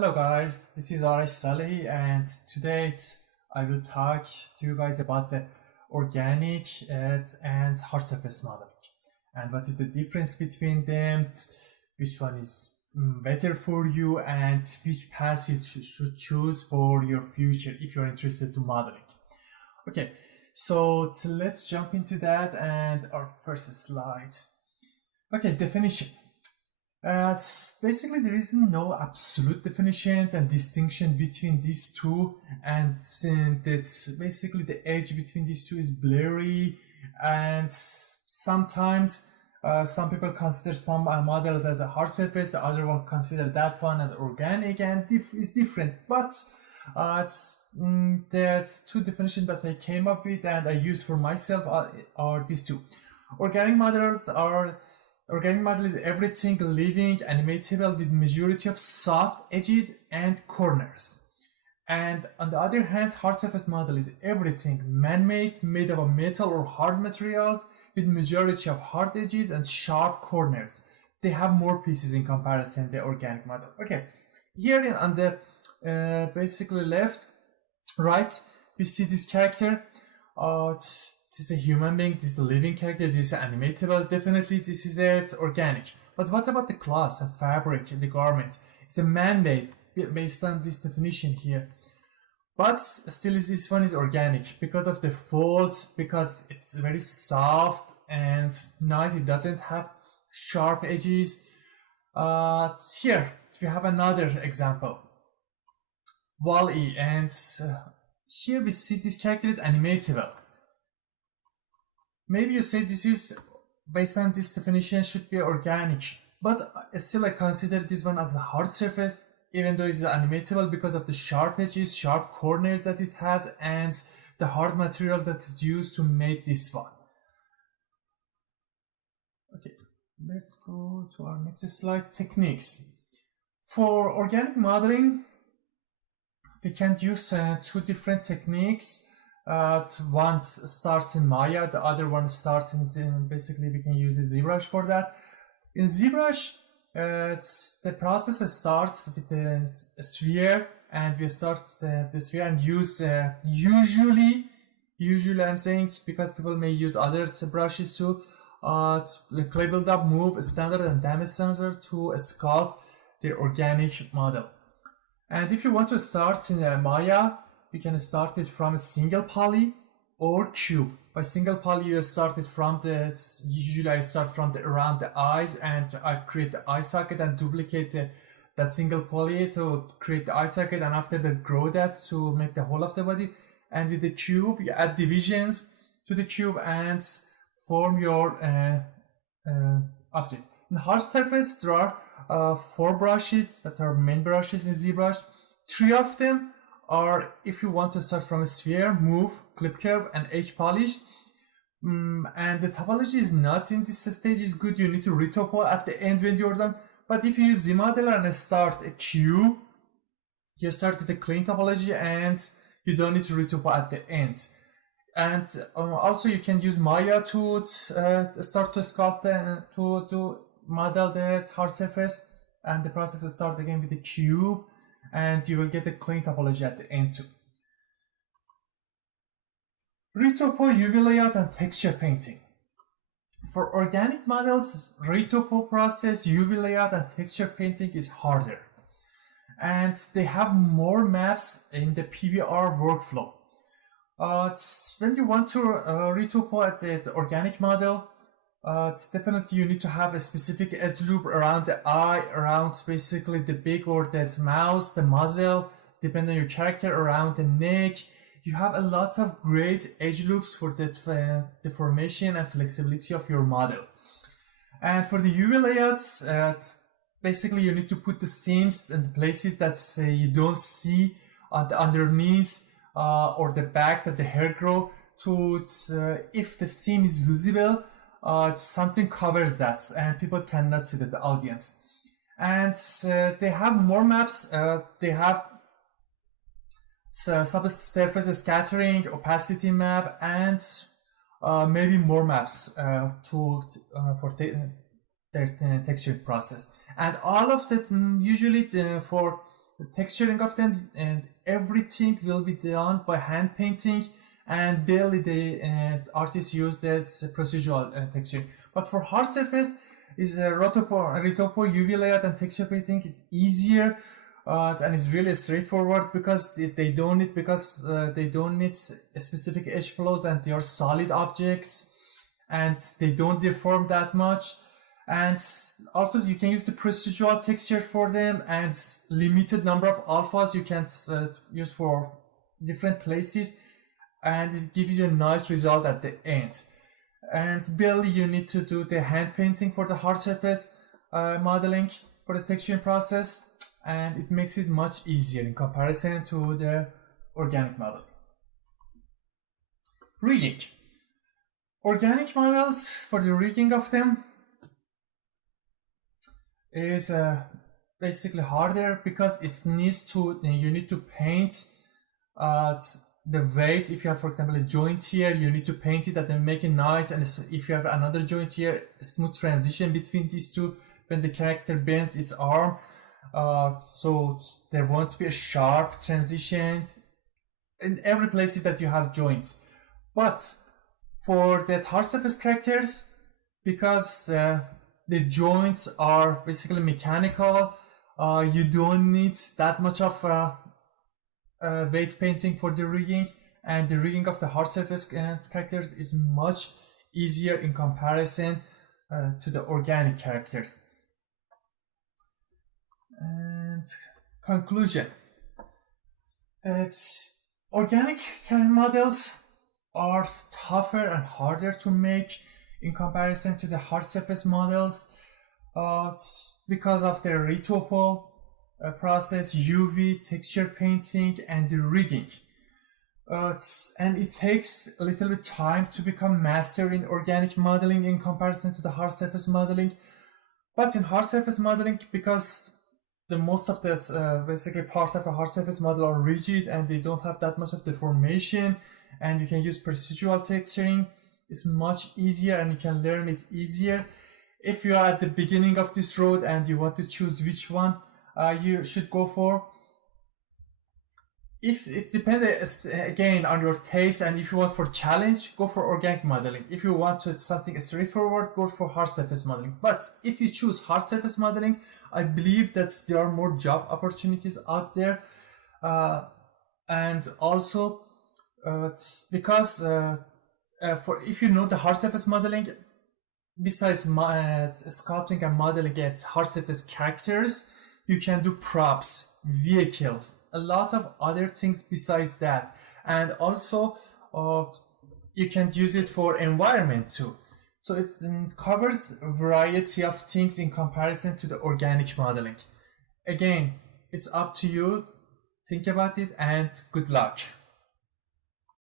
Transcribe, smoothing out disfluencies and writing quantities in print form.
Hello guys, this is Arash Salehi and today I will talk to you guys about the organic and hard surface modeling and what is the difference between them, which one is better for you and which path you should choose for your future if you're interested to modeling. Okay, so let's jump into that and our first slide. Okay, definition. Basically, there is no absolute definition and distinction between these two, and that's basically the edge between these two is blurry, and sometimes some people consider some models as a hard surface, the other one consider that one as organic, and it's different. But the two definitions that I came up with and I use for myself are these two. Organic model is everything living, animatable with majority of soft edges and corners. And on the other hand, hard surface model is everything man-made, made of metal or hard materials with majority of hard edges and sharp corners. They have more pieces in comparison to the organic model. Okay, here on the basically right, we see this character. This is a human being, this is a living character, this is animatable, definitely this is organic. But what about the cloth and fabric and the garment? It's a man-made based on this definition here. But still this one is organic because of the folds, because it's very soft and nice, it doesn't have sharp edges. Here we have another example. Wall-E, and here we see this character is animatable. Maybe you say this is, based on this definition, should be organic, but still I consider this one as a hard surface, even though it's animatable because of the sharp edges, sharp corners that it has, and the hard material that is used to make this one. Okay, let's go to our next slide, techniques. For organic modeling, we can use two different techniques. One starts in Maya, the other one starts in basically we can use the Zbrush for that. In Zbrush, the process starts with a sphere, and we start the sphere and use usually I'm saying because people may use other brushes too, labeled up, move, standard and damage center to sculpt the organic model. And if you want to start in Maya, you can start it from a single poly or cube. By single poly, you start it from usually I start from around the eyes, and I create the eye socket and duplicate that single poly to create the eye socket, and after that grow that to make the whole of the body. And with the cube, you add divisions to the cube and form your object. In hard surface, there are 4 brushes that are main brushes in ZBrush. 3 of them are, if you want to start from a sphere, move, clip curve, and edge polish. And the topology is not in this stage is good. You need to retopo at the end when you're done. But if you use the modeler and start a cube, you start with a clean topology and you don't need to retopo at the end. And also you can use Maya to start to sculpt to model the hard surface, and the process starts again with the cube, and you will get a clean topology at the end too. Retopo, UV layout, and texture painting. For organic models, Retopo process, UV layout, and texture painting is harder, and they have more maps in the PBR workflow. When you want to Retopo at the organic model, it's definitely you need to have a specific edge loop around the eye, around basically the beak or the mouth, the muzzle, depending on your character, around the neck. You have a lot of great edge loops for the deformation and flexibility of your model. And for the UV layouts, basically you need to put the seams and the places that you don't see on the underneath or the back that the hair grow to if the seam is visible, something covers that and people cannot see the audience. And they have more maps. They have subsurface scattering, opacity map, and maybe more maps for their texture process. And all of that usually for the texturing of them, and everything will be done by hand painting, and barely the artists use that procedural texturing. But for hard surface, is Retopo UV layout and texture painting is easier, and it's really straightforward because they don't need specific edge flows, and they are solid objects and they don't deform that much. And also you can use the procedural texture for them, and limited number of alphas you can use for different places, and it gives you a nice result at the end. And barely you need to do the hand painting for the hard surface modeling for the texturing process, and it makes it much easier in comparison to the organic modeling. Rigging. Organic models, for the rigging of them, is basically harder because you need to paint the weight. If you have, for example, a joint here, you need to paint it and then make it nice. And if you have another joint here, a smooth transition between these two when the character bends its arm. So there won't be a sharp transition in every place that you have joints. But for the hard surface characters, because the joints are basically mechanical, you don't need that much of weight painting for the rigging, and the rigging of the hard surface characters is much easier in comparison to the organic characters. And conclusion. Organic models are tougher and harder to make in comparison to the hard surface models, because of the Retopo process, UV, texture painting, and the rigging. And it takes a little bit time to become master in organic modeling in comparison to the hard surface modeling. But in hard surface modeling, because the most of the basically part of a hard surface model are rigid and they don't have that much of deformation, and you can use procedural texturing, it's much easier and you can learn it easier. If you are at the beginning of this road and you want to choose which one you should go for, if it depends again on your taste, and if you want for challenge, go for organic modeling. If you want to something straightforward, go for hard surface modeling. But if you choose hard surface modeling, I believe that there are more job opportunities out there, and also because for if you know the hard surface modeling, besides sculpting and modeling at hard surface characters, you can do props, vehicles, a lot of other things besides that, and also you can use it for environment too. So it covers a variety of things in comparison to the organic modeling. Again, it's up to you. Think about it, and good luck.